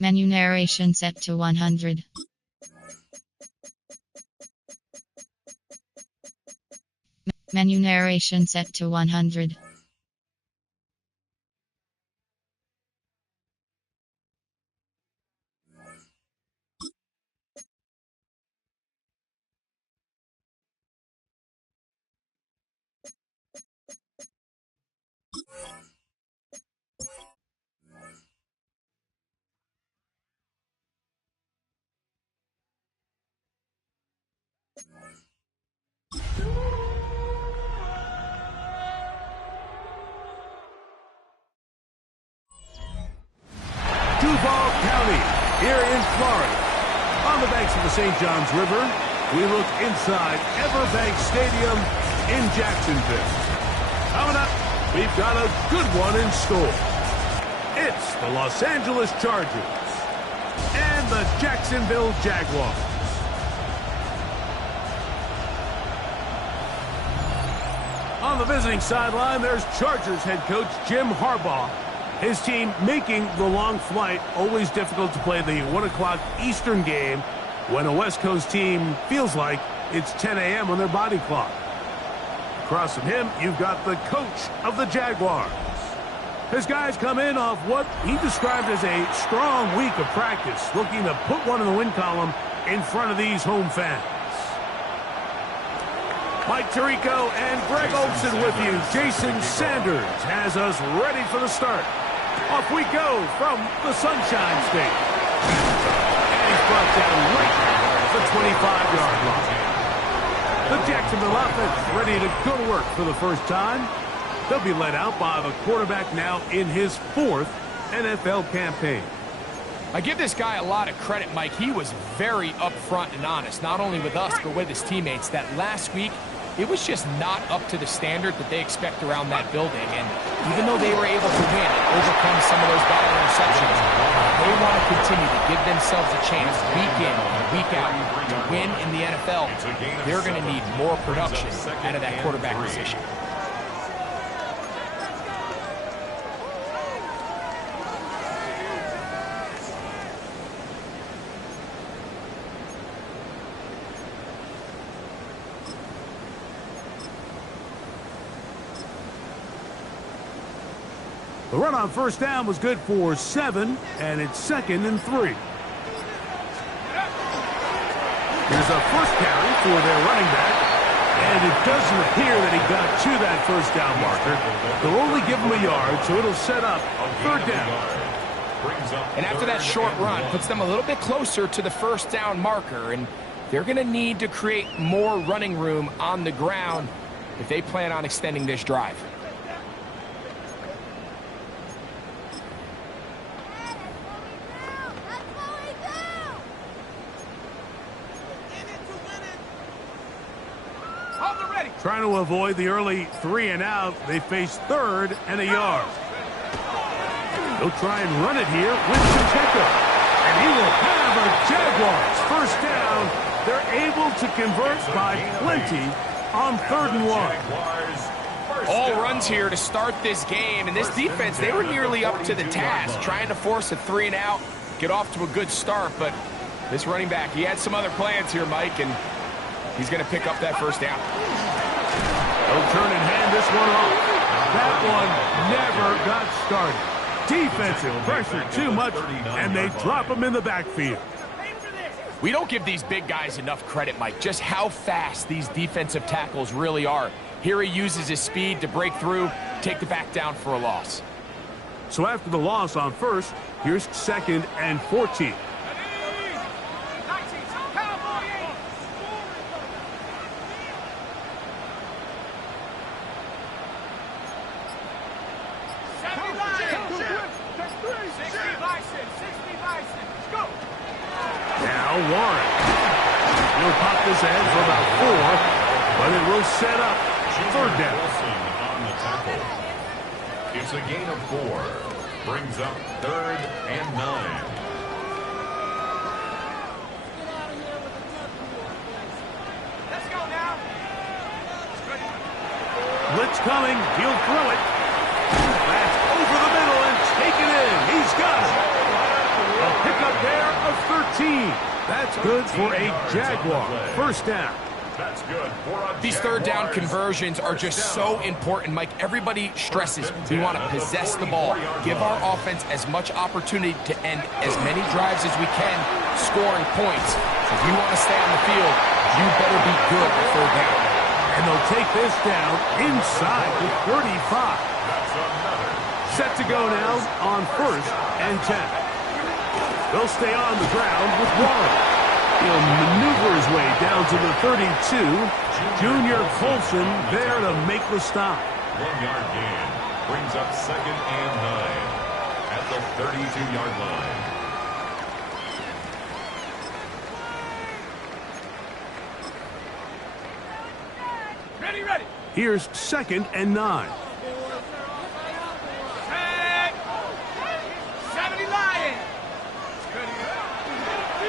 Menu narration set to 100. Menu narration set to 100. Duval County, here in Florida. On the banks of the St. Johns River, we look inside Everbank Stadium in Jacksonville. Coming up, we've got a good one in store. It's the Los Angeles Chargers and the Jacksonville Jaguars. On the visiting sideline, there's Chargers head coach Jim Harbaugh. His team making the long flight. Always difficult to play the 1 o'clock Eastern game when a West Coast team feels like it's 10 a.m. on their body clock. Across from him, you've got the coach of the Jaguars. His guys come in off what he described as a strong week of practice, looking to put one in the win column in front of these home fans. Mike Tirico and Greg Olson with you. Jason Sanders has us ready for the start. Off we go from the Sunshine State. And he's brought down right at the 25-yard line. The Jacksonville offense ready to go to work for the first time. They'll be led out by the quarterback now in his 4th NFL campaign. I give this guy a lot of credit, Mike. He was very upfront and honest, not only with us, but with his teammates, that last week it was just not up to the standard that they expect around that building. And even though they were able to win and overcome some of those bad interceptions, they want to continue to give themselves a chance week in and week out to win in the NFL. They're going to need more production out of that quarterback position. The run on first down was good for 7, and it's 2nd and 3. Here's a first carry for their running back, and it doesn't appear that he got to that first down marker. They'll only give him a yard, so it'll set up 3rd down. And after that short run, puts them a little bit closer to the first down marker, and they're going to need to create more running room on the ground if they plan on extending this drive. Trying to avoid the early 3 and out. They face 3rd and a yard. They'll try and run it here with Pacheco. And he will have a Jaguars first down. They're able to convert by plenty on 3rd and 1. All runs here to start this game. And this defense, they were nearly up to the task, trying to force a 3 and out, get off to a good start. But this running back, he had some other plans here, Mike, and he's going to pick up that first down. They'll turn and hand this one off. That one never got started. Defensive pressure too much, and they drop him in the backfield. We don't give these big guys enough credit, Mike, just how fast these defensive tackles really are. Here he uses his speed to break through, take the back down for a loss. So after the loss on first, here's 2nd and 14. Now Warren. He'll pop this ahead for about 4, but it will set up 3rd down. On the tackle. It's a gain of 4. Brings up 3rd and 9. Let's go now. Blitz coming. He'll throw it. That's over the middle and taken in. He's got it. A That's good for a Jaguar. First down. That's good for a These third down Jaguars. conversions are just so important, Mike. Everybody stresses we want to possess the ball, give our offense as much opportunity to end as many drives as we can, scoring points. So if you want to stay on the field, you better be good at third down. And they'll take this down inside the 35. Set to go now on first and 10. They'll stay on the ground with Waller. He'll maneuver his way down to the 32. Junior Colson there to make the stop. 1-yard gain brings up 2nd and 9 at the 32-yard line. Ready. Here's 2nd and 9. Tag. 70 Lions.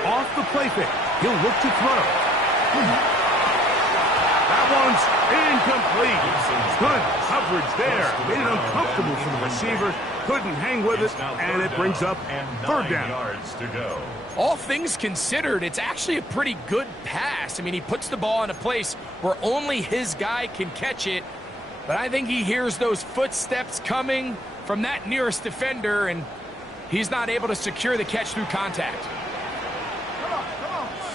Off the play fake. He'll look to throw. That one's incomplete. Good coverage there. Made it uncomfortable for the receiver. Couldn't hang with it, and it brings up third down. Yards to go. All things considered, it's actually a pretty good pass. I mean, he puts the ball in a place where only his guy can catch it. But I think he hears those footsteps coming from that nearest defender, and he's not able to secure the catch through contact. Come on.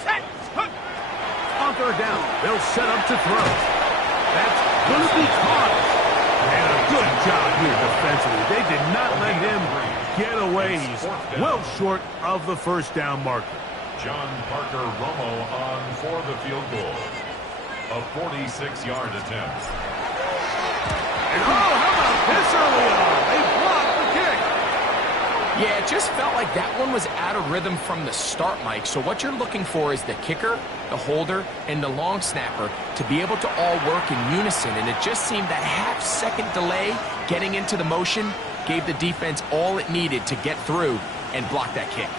Set. Hook. On third down, they'll set up to throw. That's going to be caught. And a good job here defensively. They did not let him get away. He's well short of the first down marker. John Parker Romo on for the field goal. A 46-yard attempt. And how about this early on? They blocked the kick. Yeah, it just felt like that one was out of rhythm from the start, Mike. So what you're looking for is the kicker, the holder, and the long snapper to be able to all work in unison. And it just seemed that half-second delay getting into the motion gave the defense all it needed to get through and block that kick.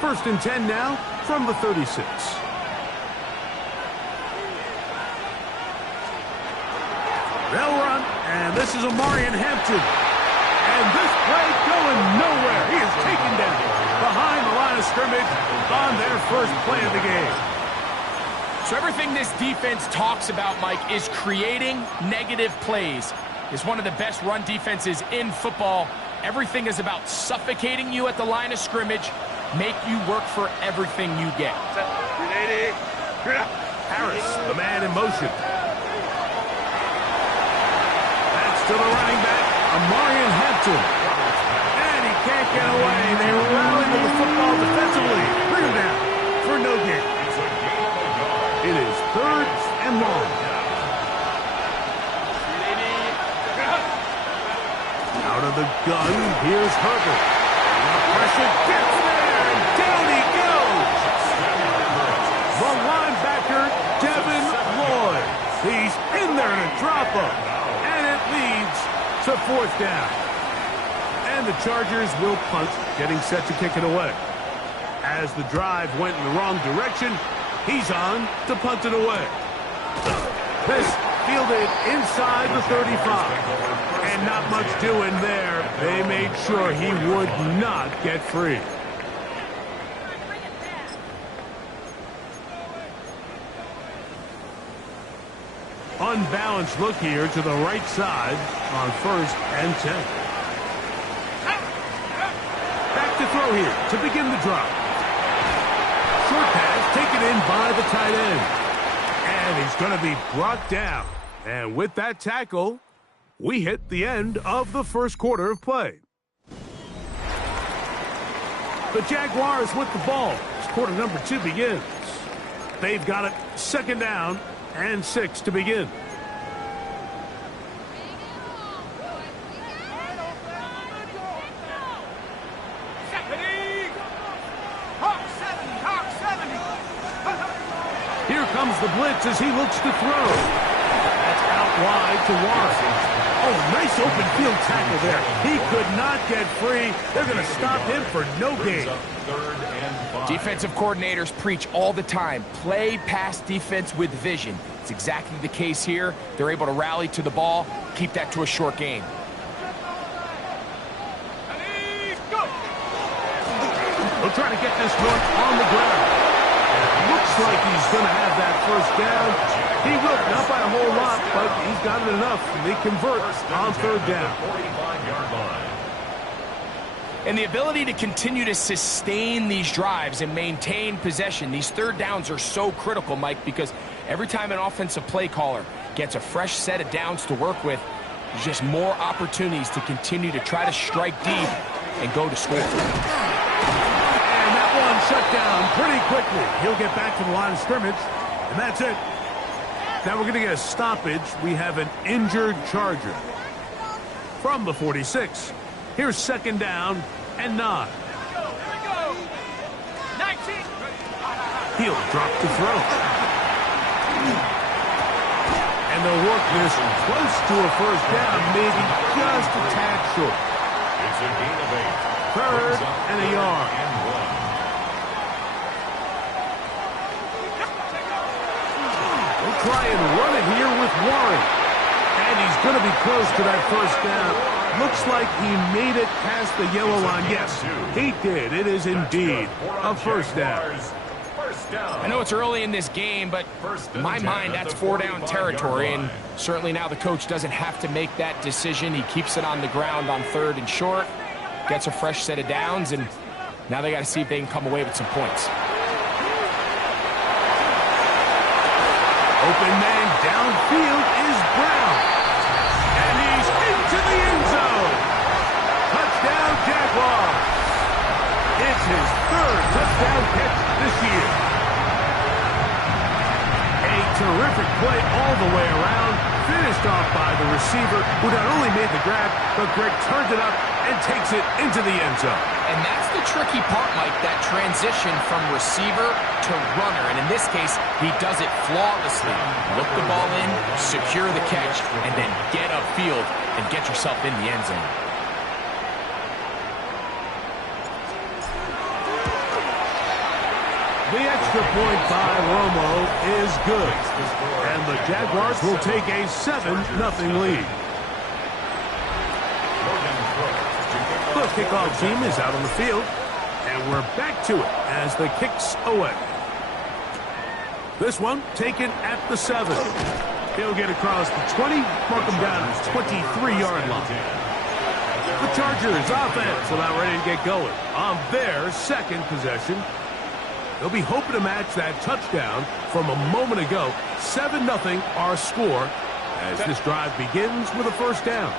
First and 10 now from the 36. They'll run, and this is Amarian Hampton. And this play going nowhere. He is taken down behind the line of scrimmage on their first play of the game. So everything this defense talks about, Mike, is creating negative plays. It's one of the best run defenses in football. Everything is about suffocating you at the line of scrimmage, make you work for everything you get. Harris, the man in motion. That's to the running back, Amarian Hampton. And he can't get away. They rally to the football defensively. Bring him down for no gain. It is third and long. Out of the gun, here's Herbert. Pressure gets there, and down he goes. The linebacker, Devin Lloyd. He's in there to drop him. And it leads to fourth down. And the Chargers will punt, getting set to kick it away. As the drive went in the wrong direction, he's on to punt it away. This fielded inside the 35. And not much doing there. They made sure he would not get free. Unbalanced look here to the right side on first and 10. Back to throw here to begin the drive. Short pass taken in by the tight end. And he's going to be brought down. And with that tackle, we hit the end of the first quarter of play. The Jaguars with the ball as quarter number 2 begins. They've got it second down and 6 to begin. Here comes the blitz as he looks to throw. That's out wide to Warren. Oh, nice open field tackle there. He could not get free. They're going to stop him for no gain. Defensive coordinators preach all the time, play pass defense with vision. It's exactly the case here. They're able to rally to the ball, keep that to a short gain. He'll try to get this one on the ground. Looks like he's going to have that first down. He will, not by a whole lot, but he's got it enough. They convert on third down. 45-yard line. And the ability to continue to sustain these drives and maintain possession, these third downs are so critical, Mike, because every time an offensive play caller gets a fresh set of downs to work with, there's just more opportunities to continue to try to strike deep and go to score. And that one shut down pretty quickly. He'll get back to the line of scrimmage, and that's it. Now we're going to get a stoppage. We have an injured Charger. From the 46, here's second down and 9. He'll drop the throw. And they'll work this close to a first down, maybe just a tad short. It's a gain of 8. Third and a yard. And 1. We'll try and run it here with Warren. And he's going to be close to that first down. Looks like he made it past the yellow line. Yes, he did. It is indeed a first down. I know it's early in this game, but in my mind, that's 4-down territory, and certainly now the coach doesn't have to make that decision. He keeps it on the ground on third and short, gets a fresh set of downs, and now they got to see if they can come away with some points. Open man downfield is Brown. And he's into the end zone. Touchdown, Jaguars. It's his third touchdown catch this year. A terrific play all the way around. Finished off by the receiver, who not only made the grab, but Greg turns it up and takes it into the end zone. And that's the tricky part, Mike, that transition from receiver to runner. And in this case, he does it flawlessly. Look the ball in, secure the catch, and then get upfield and get yourself in the end zone. The extra point by Romo is good. And the Jaguars will take a 7-0 lead. The kickoff team is out on the field. And we're back to it as the kick's away. This one taken at the 7. He'll get across the 20, mark him down at the 23-yard line. The Chargers offense about ready to get going on their second possession. They'll be hoping to match that touchdown from a moment ago. 7-0 our score as this drive begins with a first down.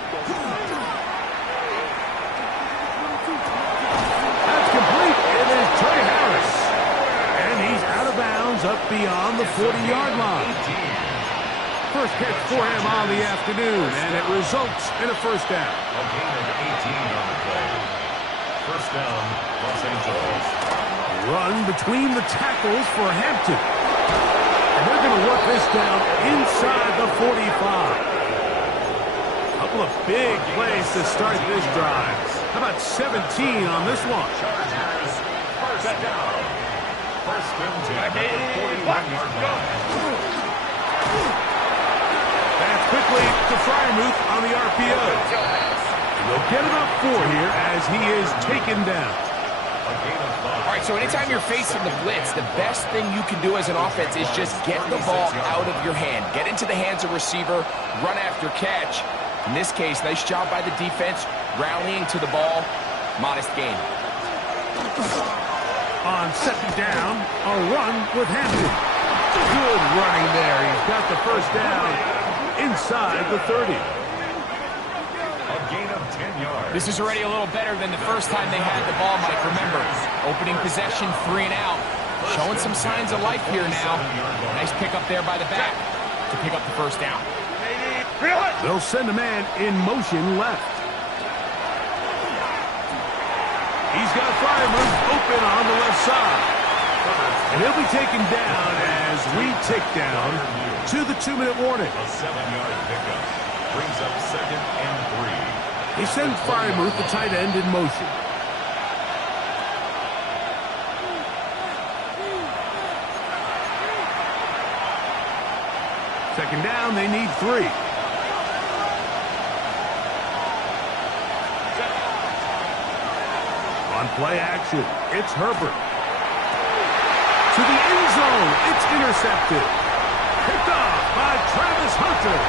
That's complete. It is Trey Harris. And he's out of bounds up beyond the 40-yard line. First catch for him on the afternoon, and it results in a first down. A gain of 18 on the play. First down, Los Angeles. Run between the tackles for Hampton. And they're going to work this down inside the 45. Couple of big plays to start this drive. How about 17 on this one? Chargers, first down. First and 10 at the 41-yard line. That's quickly to Fryermuth on the RPO. And they'll get it up 4 here as he is taken down. All right, so anytime you're facing the blitz, the best thing you can do as an offense is just get the ball out of your hand. Get into the hands of receiver, run after catch. In this case, nice job by the defense, rallying to the ball. Modest gain. On second down, a run with Hampton. Good running there. He's got the first down inside the 30. A gain of 10 yards. This is already a little better than the first time they had the ball, Mike. Remember, opening possession, 3 and out. Showing some signs of life here now. Nice pick up there by the back to pick up the first down. They'll send a man in motion left. He's got Fryermuth open on the left side. And he'll be taken down as we tick down to the 2-minute warning. A 7-yard pickup brings up second and 3. He sends Fryermuth, the tight end, in motion. Second down, they need 3. On play action, it's Herbert. To the end zone, it's intercepted. Picked off by Travis Hunter.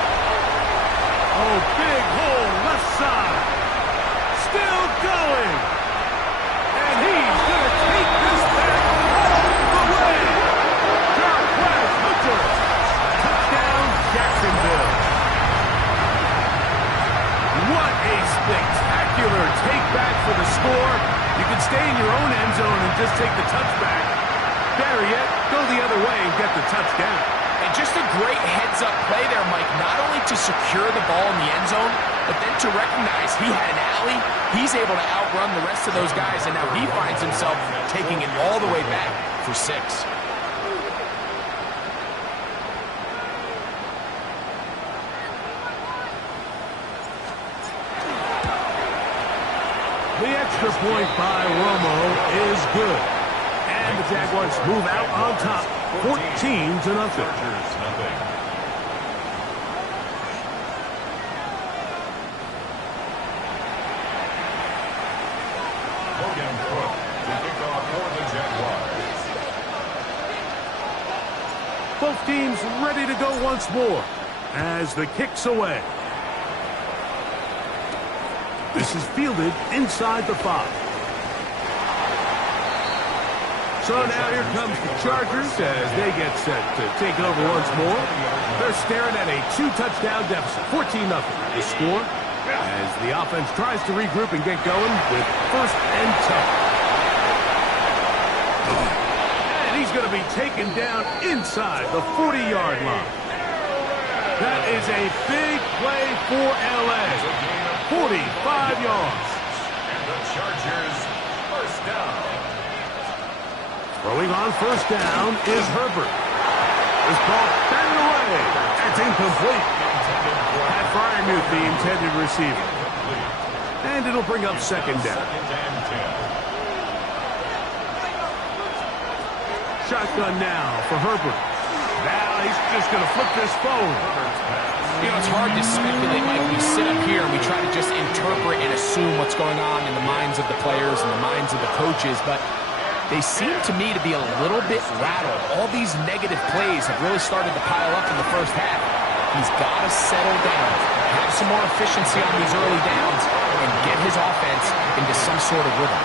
Oh, big hole left side. Still going. And he's going to take this back all the way. Travis Hunter. Touchdown, Jacksonville. What a spectacular take back for the score. You can stay in your own end zone and just take the touchback. Better yet, go the other way and get the touchdown. And just a great heads-up play there, Mike, not only to secure the ball in the end zone, but then to recognize he had an alley. He's able to outrun the rest of those guys, and now he finds himself taking it all the way back for 6. The extra point by Romo is good. And the Jaguars move out on top, 14-0. Both teams ready to go once more as the kick's away. This is fielded inside the 5. So now here comes the Chargers as they get set to take over once more. They're staring at a 2-touchdown deficit, 14-0. The score as the offense tries to regroup and get going with 1st and 10. And he's going to be taken down inside the 40-yard line. That is a big play for L.A. 45 yards. And the Chargers first down. Throwing on 1st down is Herbert. This ball batted away. That's incomplete. Pat Fryermuth, the intended receiver. And it'll bring up 2nd down. Shotgun now for Herbert. Now he's just going to flip this forward. You know, it's hard to speculate, Mike. We sit up here and we try to just interpret and assume what's going on in the minds of the players and the minds of the coaches, but they seem to me to be a little bit rattled. All these negative plays have really started to pile up in the first half. He's got to settle down, have some more efficiency on these early downs, and get his offense into some sort of rhythm.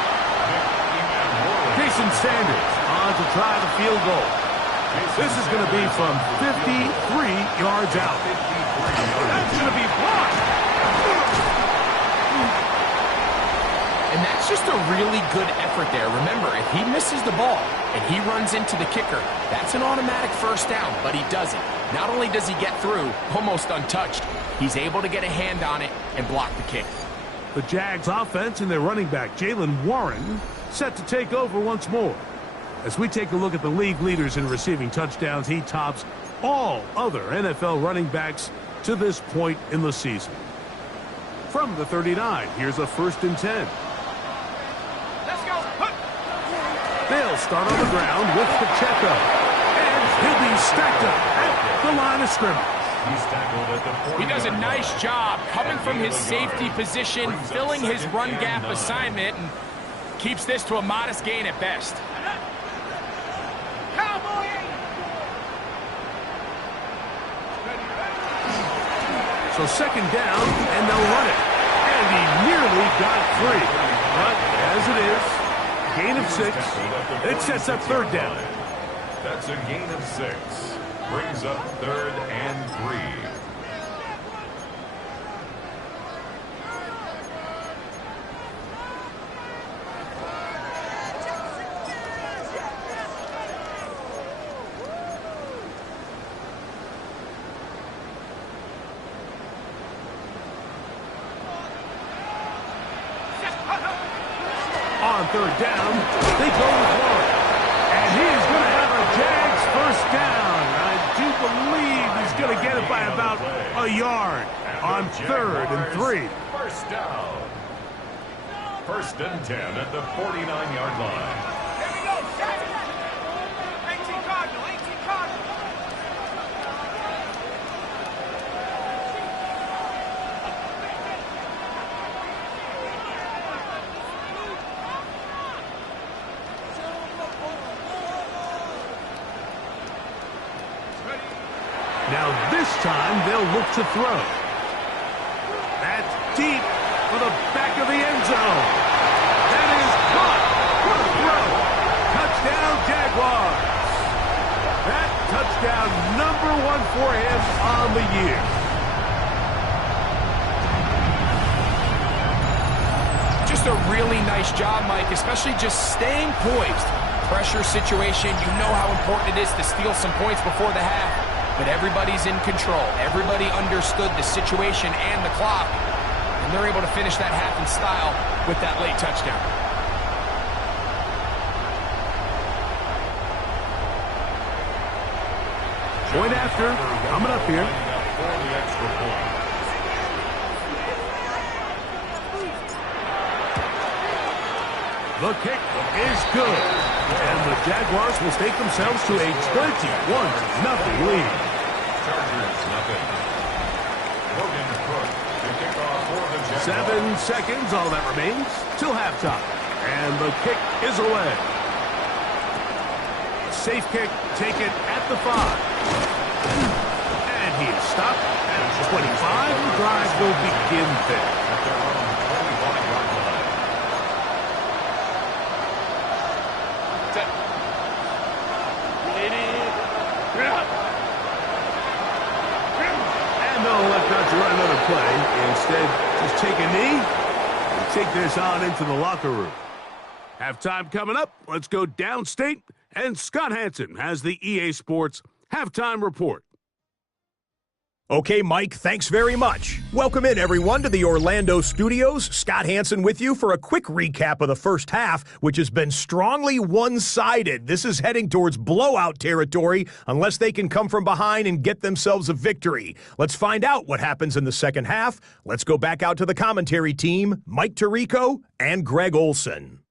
Jason Sanders on to try the field goal. This is going to be from 53 yards out. That's going to be blocked. And that's just a really good effort there. Remember, if he misses the ball and he runs into the kicker, that's an automatic 1st down, but he doesn't. Not only does he get through, almost untouched, he's able to get a hand on it and block the kick. The Jags offense and their running back, Jaylen Warren, set to take over once more. As we take a look at the league leaders in receiving touchdowns, he tops all other NFL running backs to this point in the season. From the 39, here's a 1st and 10. Let's go. They'll start on the ground with Pacheco. And he'll be stacked up at the line of scrimmage. He's tackled at the 40. He does a nice job coming from his safety position, filling his run gap assignment, and keeps this to a modest gain at best. So 2nd down, and they'll run it. And he nearly got free. But as it is, gain of 6. It sets up 3rd down. That's a gain of 6. Brings up 3rd and 3. On 3rd down, they go with Warren. And he's going to have a Jags 1st down. I do believe he's going to get it by about a yard on 3rd and 3. 1st down. 1st and 10 at the 49-yard line. Here we go. 18 Cardinal. 18 Cardinal. Now this time they'll look to throw. That's deep for the back of the end zone. That is caught for the throw. Touchdown Jaguars. That touchdown number 1 for him on the year. Just a really nice job, Mike, especially just staying poised. Pressure situation, you know how important it is to steal some points before the half, but everybody's in control. Everybody understood the situation and the clock, and they're able to finish that half in style with that late touchdown. Point after, coming up here. For the extra point. The kick is good. And the Jaguars will take themselves to a 21-0 lead. Chargers, nothing. Logan Cook to kick off for the Jaguars. 7 seconds, all that remains, till halftime. And the kick is away. Safe kick taken at the 5. And he is stopped at 25. The drive will begin there. At their own 25-yard line. And they'll elect not to run another play. Instead, just take a knee and take this on into the locker room. Halftime coming up. Let's go downstate. And Scott Hansen has the EA Sports Halftime Report. Okay, Mike, thanks very much. Welcome in, everyone, to the Orlando studios. Scott Hansen with you for a quick recap of the first half, which has been strongly one-sided. This is heading towards blowout territory unless they can come from behind and get themselves a victory. Let's find out what happens in the second half. Let's go back out to the commentary team, Mike Tirico and Greg Olson.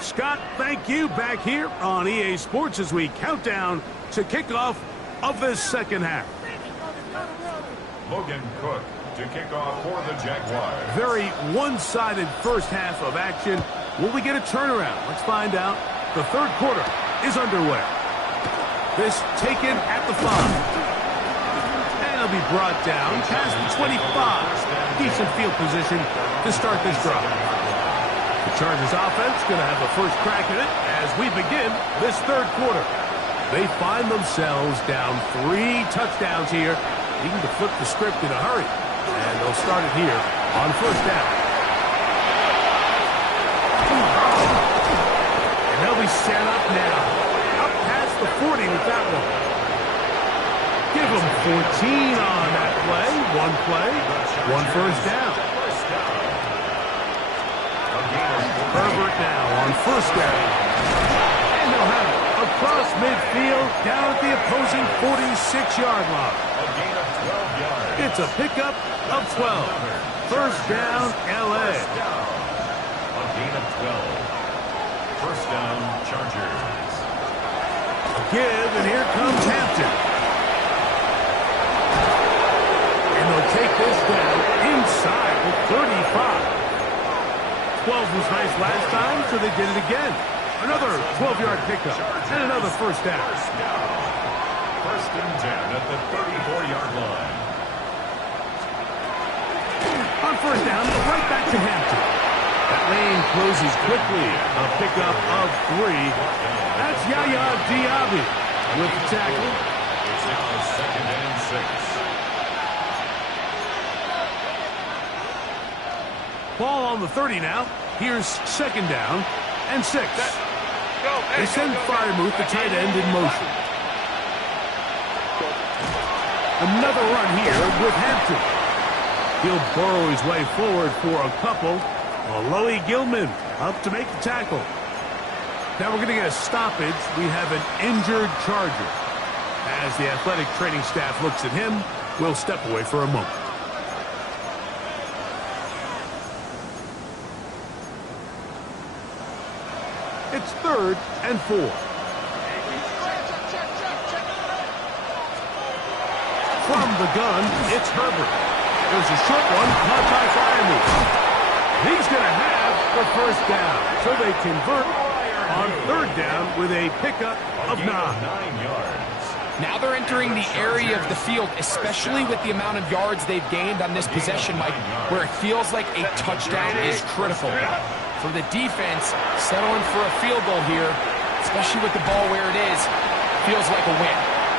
Scott, thank you. Back here on EA Sports as we count down to kickoff of this second half. Logan Cook to kick off for the Jaguars. Very one-sided first half of action. Will we get a turnaround? Let's find out. The third quarter is underway. This taken at the 5. And it'll be brought down past the 25. Decent field position to start this drive. The Chargers offense going to have the first crack at it as we begin this third quarter. They find themselves down 3 touchdowns here, needing to flip the script in a hurry. And they'll start it here on first down. And they'll be set up now. Up past the 40 with that one. Give them 14 on that play. One first down. Herbert now on first down. And they'll have it across midfield down at the opposing 46-yard line. A gain of 12 yards. It's a pickup of 12. First down, L.A. A gain of 12. First down, Chargers. Give, and here comes Hampton. And they'll take this down inside the 35. 12 was nice last time, so they did it again. Another 12-yard pickup and another first down. First and 10 at the 34-yard line. On first down, right back to Hampton. That lane closes quickly. A pickup of 3. That's Yaya Diaby with the tackle. It's now second and 6. Ball on the 30 now. Here's second down and 6. They send Fryermuth, the tight end, in motion. Another run here with Hampton. He'll burrow his way forward for a couple. Alohi Gilman up to make the tackle. Now we're going to get a stoppage. We have an injured Charger. As the athletic training staff looks at him, we'll step away for a moment. It's 3rd and 4. the gun, it's Herbert. There's a short one, caught by Firemove. He's going to have the first down. So they convert on third down with a pickup of 9. 9 yards. Now they're entering the area of the field, especially with the amount of yards they've gained on this possession, Mike, where it feels like a touchdown is critical. For the defense, settling for a field goal here, especially with the ball where it is, feels like a win.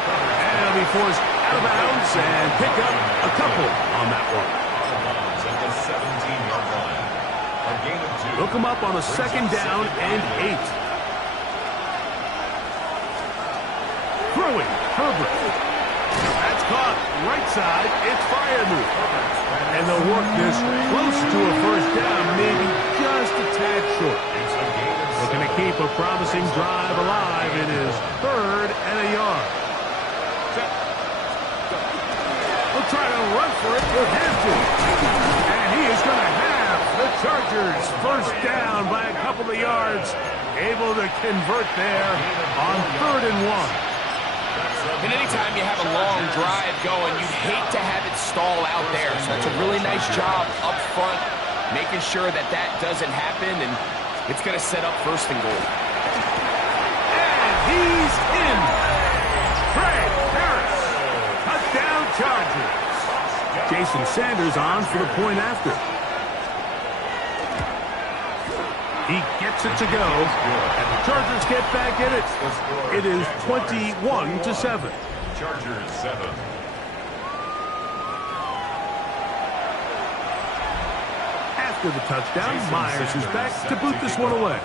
And he'll be forced out of bounds and pick up a couple on that one. At the 17-yard line. A gain of 2. Look him up on a second down and 8. Throwing, Herbert. That's caught right side. It's Firemove. And they'll work this close to a first down, maybe just a tad short. Looking to keep a promising drive alive. It is third and a yard. We'll try to run for it with Hampton. And he is going to have the Chargers first down by a couple of yards. Able to convert there on 3rd and 1. And anytime you have a long drive going, you'd hate to have it stall out there. So that's a really nice job up front, making sure that that doesn't happen, and it's going to set up 1st and goal. And he's in. Trey Harris, touchdown Chargers. Jason Sanders on for the point after. He gets it to go, and the Chargers get back in it. It is 21-7. Chargers 7. After the touchdown, Myers is back to boot this one away.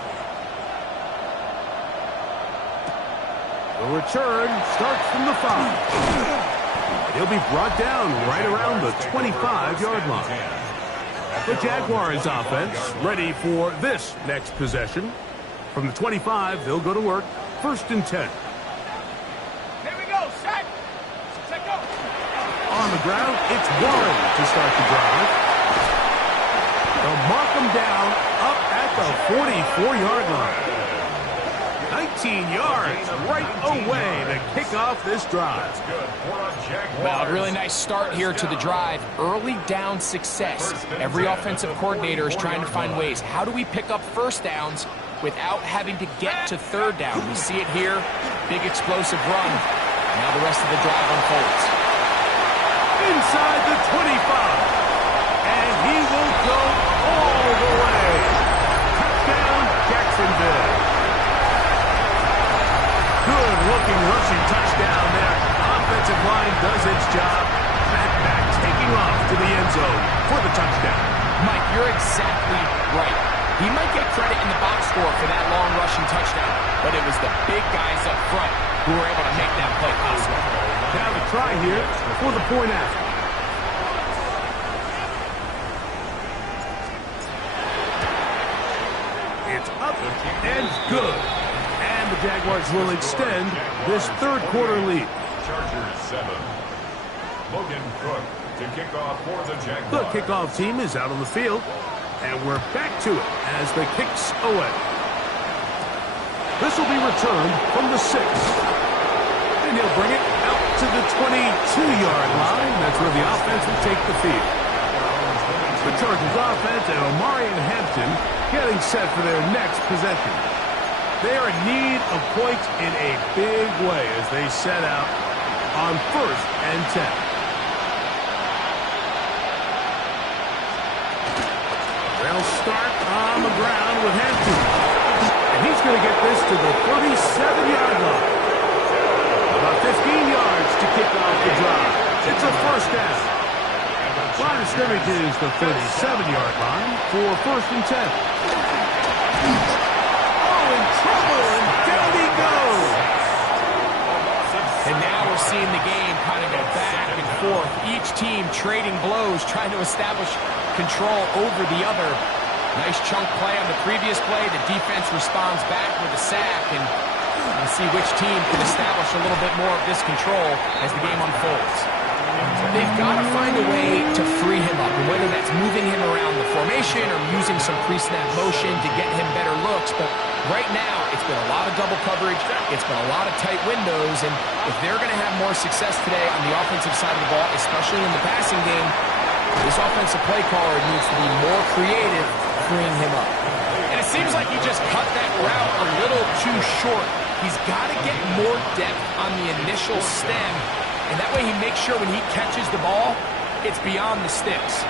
The return starts from the 5. He'll be brought down right around the 25-yard line. The Jaguars offense ready for this next possession. From the 25, they'll go to work. 1st and 10. Here we go, set. Set, go. On the ground, it's Warren to start the drive. They'll mark him down up at the 44-yard line. 19 yards right away to kick off this drive. Well, a really nice start here to the drive. Early down success. Every offensive coordinator is trying to find ways. How do we pick up first downs without having to get to 3rd down? We see it here. Big explosive run. Now the rest of the drive unfolds. Inside the 25. And he will go all the way. Touchdown, Jacksonville. Good-looking rushing touchdown there. Offensive line does its job. Back taking off to the end zone for the touchdown. Mike, you're exactly right. He might get credit in the box score for that long rushing touchdown, but it was the big guys up front who were able to make that play possible. Now the try here for the point after. It's up and good. And the Jaguars will extend this 3rd quarter lead. Chargers 7. Logan Cook to kick off for the Jaguars. The kickoff team is out on the field, and we're back to it as the kicks away. This will be returned from the 6. And he'll bring it out to the 22-yard line. That's where the offense will take the field. The Chargers offense and Omari and Hampton getting set for their next possession. They are in need of points in a big way as they set out on 1st and 10. They'll start on the ground with Hampton. And he's going to get this to the 37-yard line. About 15 yards to kick off the drive. It's a first down. Line of scrimmage is the 37-yard line for 1st and 10. Trouble, and down he goes. And now we're seeing the game kind of go back and forth. Each team trading blows, trying to establish control over the other. Nice chunk play on the previous play. The defense responds back with a sack, and we'll see which team can establish a little bit more of this control as the game unfolds. they've got to find a way to free him up, and whether that's moving him around the formation or using some pre-snap motion to get him better looks. But right now, it's been a lot of double coverage. It's been a lot of tight windows, and if they're going to have more success today on the offensive side of the ball, especially in the passing game, this offensive play caller needs to be more creative freeing him up. And it seems like he just cut that route a little too short. He's got to get more depth on the initial stem, and that way he makes sure when he catches the ball, it's beyond the sticks.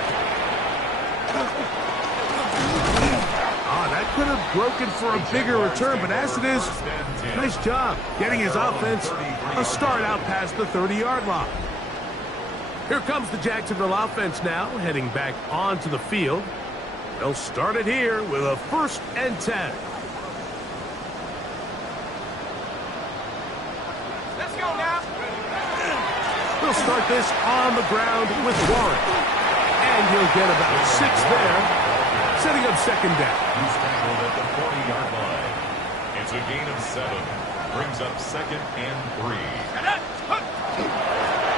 That could have broken for a bigger return, but as it is, nice job getting his offense a start out past the 30-yard line. Here comes the Jacksonville offense now, heading back onto the field. They'll start it here with a 1st and 10. Let's go now. They'll start this on the ground with Warren. And he'll get about 6 there, setting up 2nd down. He's tackled at the 40-yard line. It's a gain of 7. Brings up 2nd and 3.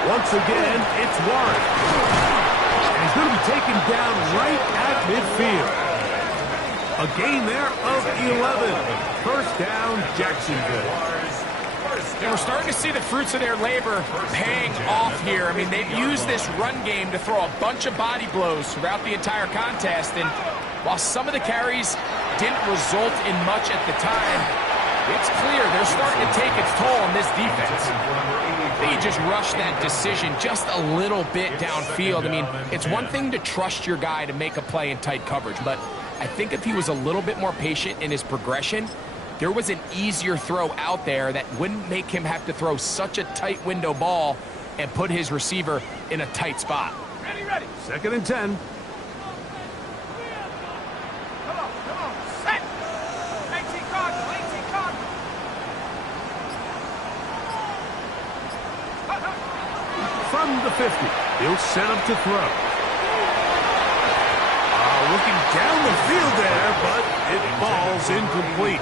Once again, it's Warren. And he's going to be taken down right at midfield. A gain there of 11. 1st down, Jacksonville. And we're starting to see the fruits of their labor paying off here. I mean, they've used this run game to throw a bunch of body blows throughout the entire contest. And while some of the carries didn't result in much at the time, it's clear they're starting to take its toll on this defense. They just rushed that decision just a little bit downfield. I mean, it's one thing to trust your guy to make a play in tight coverage, but I think if he was a little bit more patient in his progression, there was an easier throw out there that wouldn't make him have to throw such a tight window ball and put his receiver in a tight spot. Ready. 2nd and 10. Come on. Set. 18 Cardinal. From the 50, he'll set up to throw. Looking down the field there, but it falls incomplete.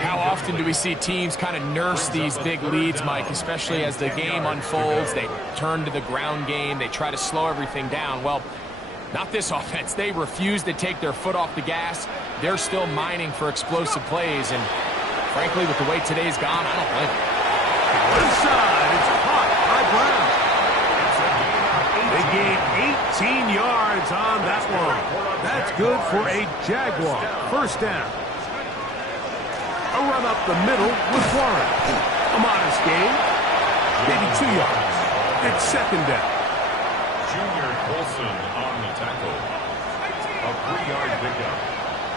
How often do we see teams kind of nurse these big leads, Mike, especially as the game unfolds? They turn to the ground game. They try to slow everything down. Well, not this offense. They refuse to take their foot off the gas. They're still mining for explosive plays, and frankly, with the way today's gone, I don't blame them. One side, it's caught by Brown. They gain 18 yards on that one. That's good for a Jaguar. 1st down. A run up the middle with Warren. A modest gain. Maybe 2 yards. It's 2nd down. Junior Colson on the tackle. A 3-yard pickup.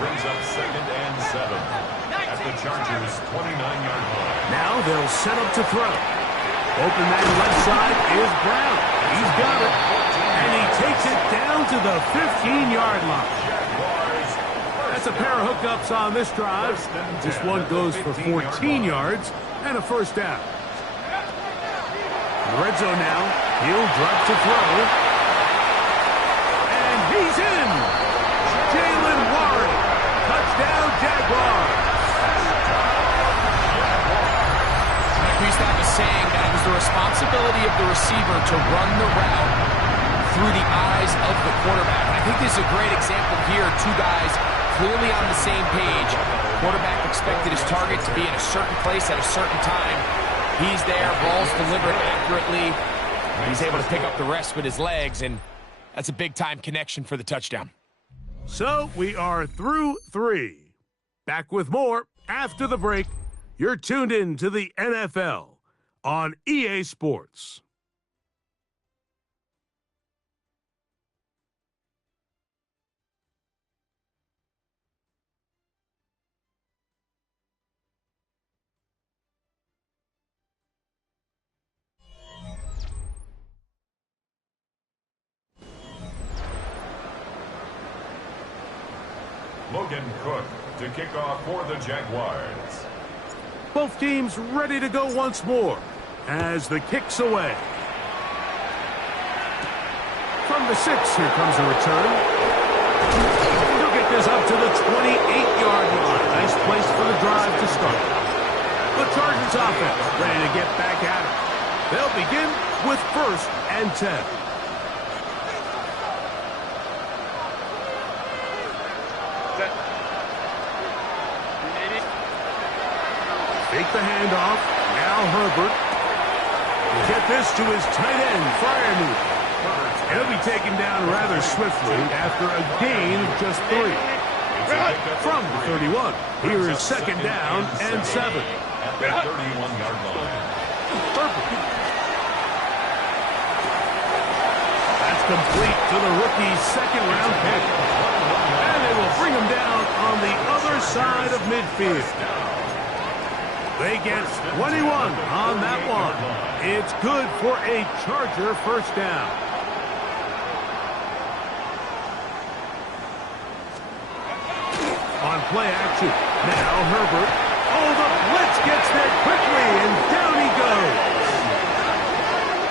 Brings up 2nd and 7. At the Chargers' 29-yard line. Now they'll set up to throw. Open man left side is Brown. He's got it. And he takes it down to the 15-yard line. That's a pair of hookups on this drive. This one goes for 14 yards and a 1st down. Red zone now. He'll drop to throw. And he's in. Jalen Warren. Touchdown, Jaguars. We used to have a saying that it was the responsibility of the receiver to run the route through the eyes of the quarterback. And I think this is a great example here. 2 guys clearly on the same page. Quarterback expected his target to be in a certain place at a certain time. He's there, ball's delivered accurately. He's able to pick up the rest with his legs, and that's a big-time connection for the touchdown. So we are through 3. Back with more after the break. You're tuned in to the NFL on EA Sports. Logan Cook to kick off for the Jaguars. Both teams ready to go once more as the kick's away. From the 6, here comes a return. He'll get this up to the 28-yard line. Nice place for the drive to start. The Chargers offense ready to get back at it. They'll begin with 1st and 10. Take the handoff. Now Herbert. Get this to his tight end, Freiermuth. He'll be taken down rather swiftly after a gain of just 3. From the 31. Here is 2nd down and 7. At the 31-yard line. Herbert. That's complete to the rookie's 2nd-round pick. And they will bring him down on the other side of midfield. They get 21 on that one. It's good for a Charger 1st down. On play action. Now Herbert. Oh, the blitz gets there quickly, and down he goes.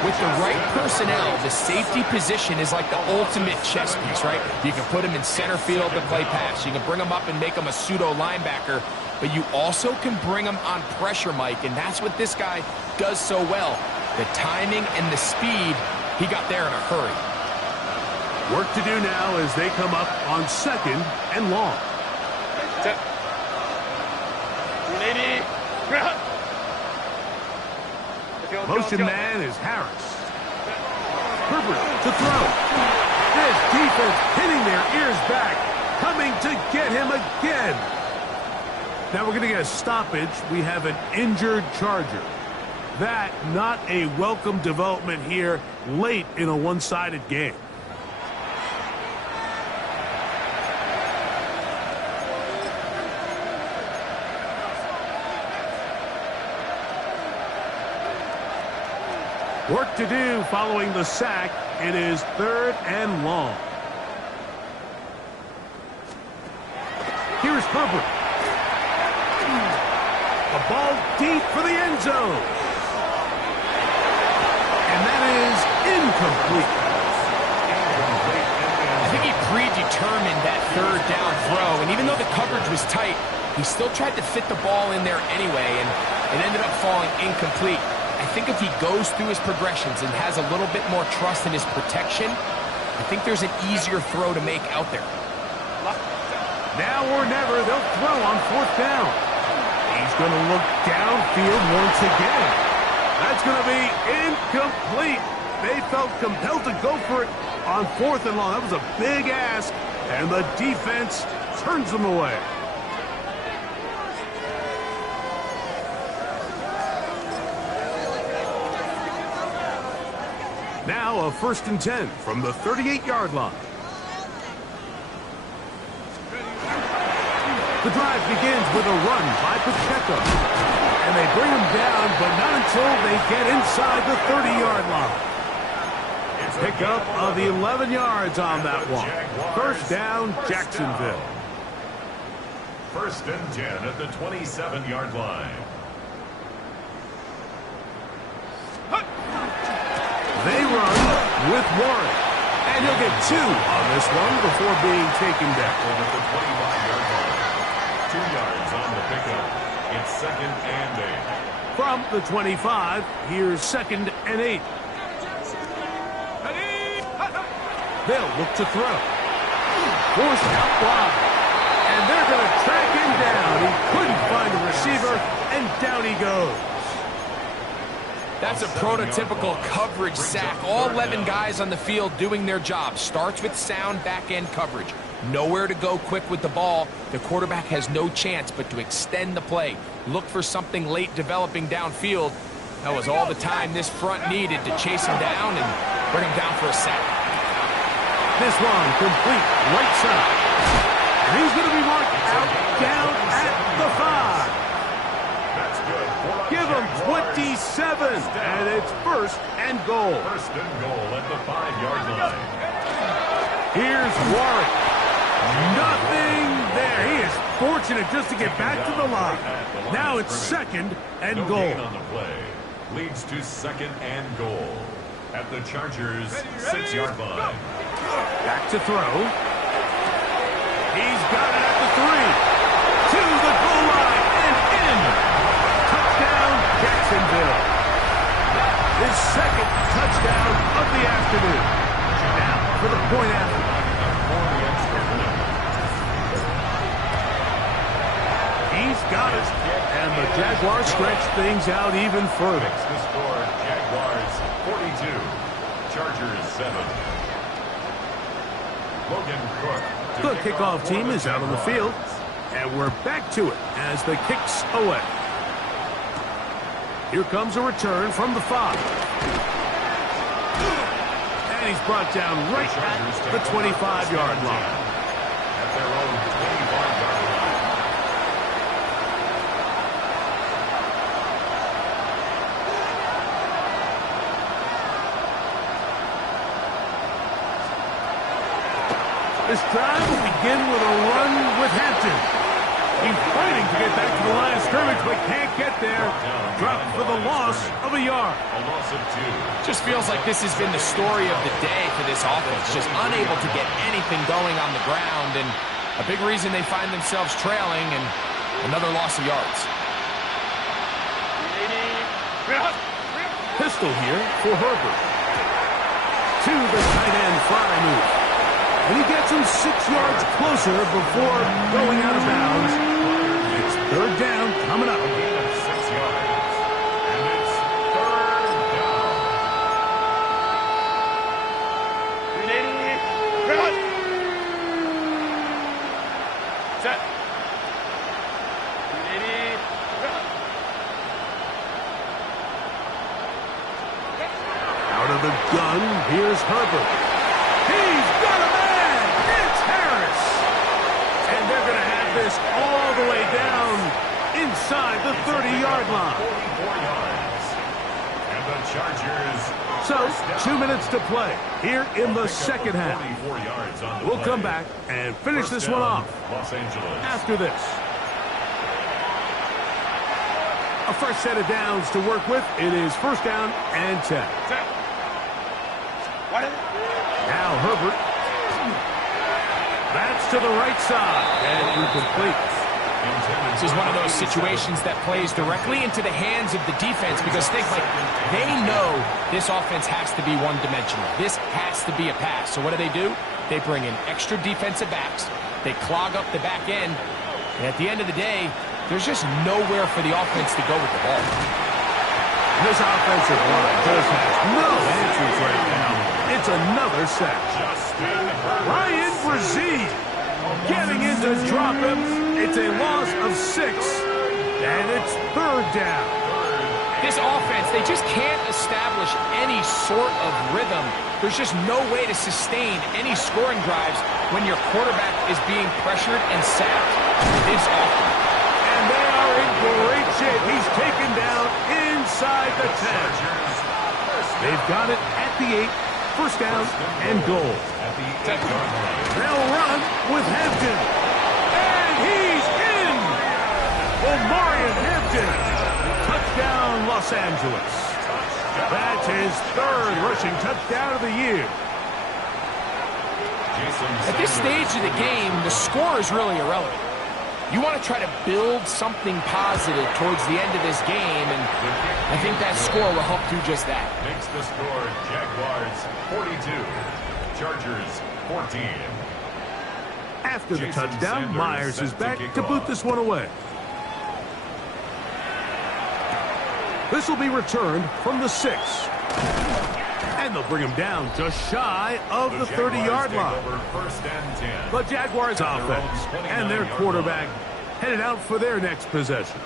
With the right personnel, the safety position is like the ultimate chess piece, right? You can put him in center field to play pass. You can bring him up and make him a pseudo linebacker. But you also can bring him on pressure, Mike, and that's what this guy does so well. The timing and the speed, he got there in a hurry. Work to do now as they come up on 2nd and long. Motion man is Harris. Herbert to throw. This defense hitting their ears back, coming to get him again. Now we're going to get a stoppage. We have an injured Charger. That not a welcome development here late in a one-sided game. Work to do following the sack. It is 3rd and long. Here's Herbert. A ball deep for the end zone. And that is incomplete. I think he predetermined that 3rd down throw, and even though the coverage was tight, he still tried to fit the ball in there anyway, and it ended up falling incomplete. I think if he goes through his progressions and has a little bit more trust in his protection, I think there's an easier throw to make out there. Now or never, they'll throw on 4th down. He's going to look downfield once again. That's going to be incomplete. They felt compelled to go for it on 4th and long. That was a big ask, and the defense turns them away. Now a 1st and 10 from the 38-yard line. The drive begins with a run by Pacheco. And they bring him down, but not until they get inside the 30-yard line. Pickup of 11 yards on that one. 1st down, Jacksonville. 1st and 10 at the 27-yard line. They run with Warren. And he'll get 2 on this one before being taken down. At the 25-yard line. 2 yards on the pickup. It's 2nd and 8. From the 25, here's 2nd and 8. They'll look to throw. Forced out wide. And they're going to track him down. He couldn't find a receiver, and down he goes. That's a prototypical coverage sack. All 11 guys on the field doing their job. Starts with sound back-end coverage. Nowhere to go quick with the ball. The quarterback has no chance but to extend the play. Look for something late developing downfield. That was all the time this front needed to chase him down and bring him down for a sack. This one complete right side. And he's going to be marked out down at the 5. That's good. Give him 27, and it's 1st and goal. 1st and goal at the 5-yard line. Here's Warren. Nothing there. He is fortunate just to get back to the line. Now it's 2nd and No goal. gain on the play. Leads to 2nd and goal at the Chargers' 6-yard line. Back to throw. He's got it at the 3. To the goal line and in. Touchdown, Jacksonville. His 2nd touchdown And the Jaguars stretch things out even further. Makes the score Jaguars 42, Chargers 7. Logan Cook. The kickoff team is out on the field. And we're back to it as the kicks away. Here comes a return from the 5. And he's brought down right at the 25-yard line. At their own 25-yard line. This drive will begin with a run with Hampton. He's fighting to get back to the line of scrimmage, but can't get there. Dropped for the loss of a yard. A loss of 2. Just feels like this has been the story of the day for this offense. Just unable to get anything going on the ground, and a big reason they find themselves trailing, and another loss of yards. Pistol here for Herbert. To the tight end fly move. And he gets him 6 yards closer before going out of bounds. It's third down coming up. A gain of 6 yards. And it's third down. Set. Out of the gun, here's Herbert. He's got a man! It's Harris! And they're going to have this all the way down inside the 30-yard line. 44 yards. And the Chargers. So, 2 minutes to play here in the second half. 44 yards on the We'll play. come back and finish First this one down, off Los Angeles. after this. A fresh set of downs to work with. It is first down and 10. Set. What is it? Now Herbert. That's to the right side. And incomplete. This is one of those situations that plays directly into the hands of the defense, because think, like, they know this offense has to be one-dimensional. This has to be a pass. So what do? They bring in extra defensive backs. They clog up the back end. And at the end of the day, there's just nowhere for the offense to go with the ball. This offensive line just has no answers right now. It's another sack. Ryan Brzee getting in to drop him. It's a loss of 6. And it's third down. This offense, they just can't establish any sort of rhythm. There's just no way to sustain any scoring drives when your quarterback is being pressured and sacked this often. And they are in great shape. He's taken down inside the 10. They've got it at the 8. First down and goal. At the 8-yard line. They'll run with Hampton. And he's in! Omarion Hampton. Touchdown, Los Angeles. That's his third rushing touchdown of the year. At this stage of the game, the score is really irrelevant. You want to try to build something positive towards the end of this game, and I think that score will help do just that. Makes the score Jaguars 42, Chargers 14. After the Jason touchdown, Sanders Myers set is to back kick to boot off. this one away. This will be returned from the 6. And they'll bring him down just shy of the 30-yard line. First and 10. The Jaguars offense and their quarterback headed out for their next possession.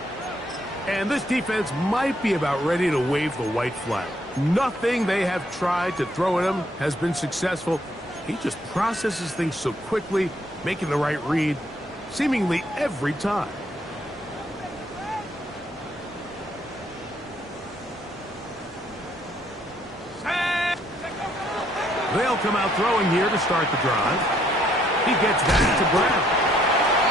And this defense might be about ready to wave the white flag. Nothing they have tried to throw at him has been successful. He just processes things so quickly, making the right read seemingly every time. They'll come out throwing here to start the drive. He gets that to Brown.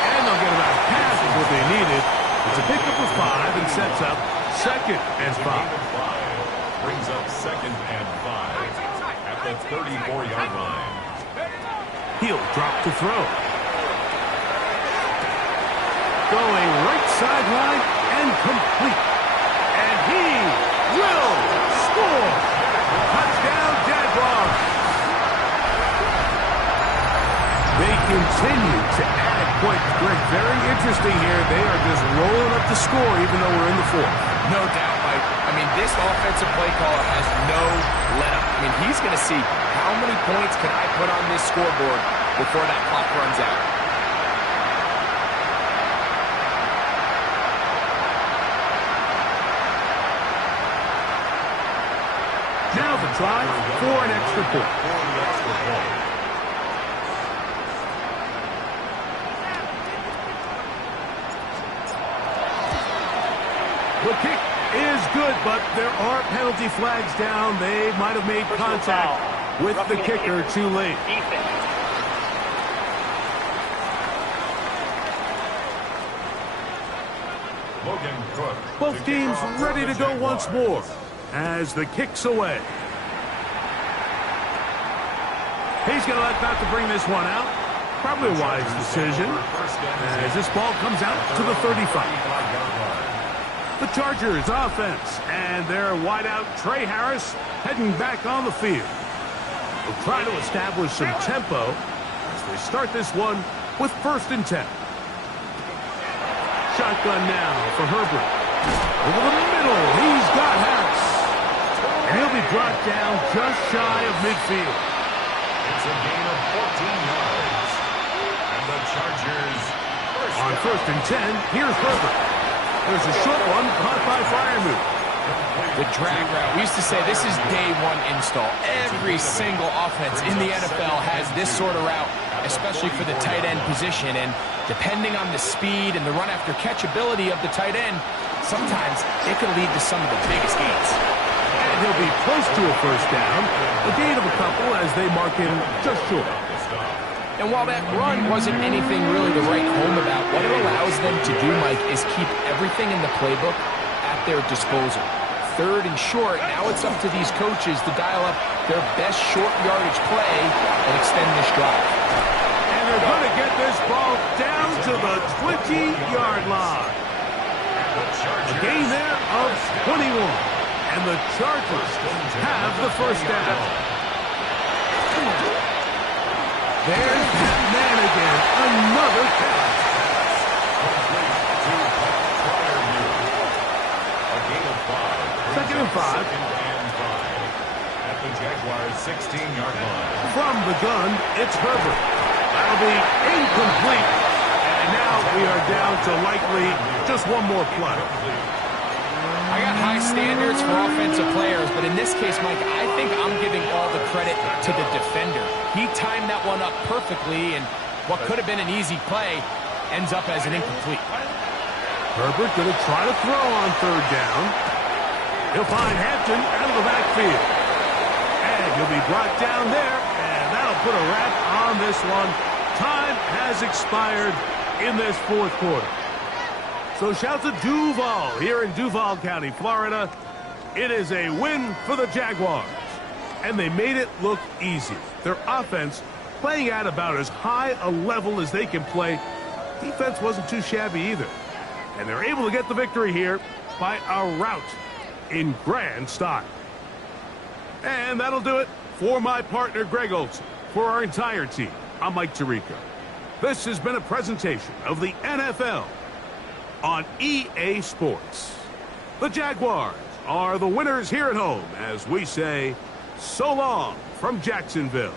And they'll get about half of what they needed. It's a pickup of 5 and sets up second and 5. Brings up second and 5 at the 34-yard line. He'll drop to throw. Going right sideline and complete. And he will score. Touchdown, Jaguars. They continue to add points. Greg, very interesting interesting here. They are just rolling up the score even though we're in the fourth. No doubt, Mike. I mean, this offensive play caller has no let-up. I mean, he's going to see how many points can I put on this scoreboard before that clock runs out. Now the try for an extra point. The kick is good, but there are penalty flags down. They might have made contact with the kicker too late. Both teams ready to go once more as the kick's away. He's going to elect not to bring this one out. Probably a wise decision as this ball comes out to the 35. The Chargers offense and their wideout Trey Harris heading back on the field. They'll try to establish some tempo as they start this one with 1st and 10. Shotgun now for Herbert. Over the middle, he's got Harris. And he'll be brought down just shy of midfield. It's a gain of 14 yards. And the Chargers on 1st and 10, here's Herbert. There's a short one caught by Freiermuth. The drag route. We used to say this is day one install. Every single offense in the NFL has this sort of route, especially for the tight end position. And depending on the speed and the run after catch ability of the tight end, sometimes it can lead to some of the biggest gains. And he'll be close to a 1st down. A gain of a couple as they mark him just short. And while that run wasn't anything really to write home about, what it allows them to do, Mike, is keep everything in the playbook at their disposal. 3rd and short, now it's up to these coaches to dial up their best short yardage play and extend this drive. And they're going to get this ball down to the 20-yard line. A gain there of 21. And the Chargers have the 1st down. There's that man again. Another catch. Second and 5. At the Jaguars' 16-yard line. From the gun, it's Herbert. That'll be incomplete. And now we are down to likely just one more play. I got high standards for offensive players, but in this case, Mike, I think I'm giving all the credit to the defender. He timed that one up perfectly, and what could have been an easy play ends up as an incomplete. Herbert going to try to throw on 3rd down. He'll find Hampton out of the backfield. And he'll be brought down there, and that'll put a wrap on this one. Time has expired in this 4th quarter. So shout to Duval here in Duval County, Florida. It is a win for the Jaguars. And they made it look easy. Their offense playing at about as high a level as they can play. Defense wasn't too shabby either. And they're able to get the victory here by a rout in grand style. And that'll do it for my partner, Greg Olson. For our entire team, I'm Mike Tirico. This has been a presentation of the NFL on EA Sports. The Jaguars are the winners here at home as we say so long from Jacksonville.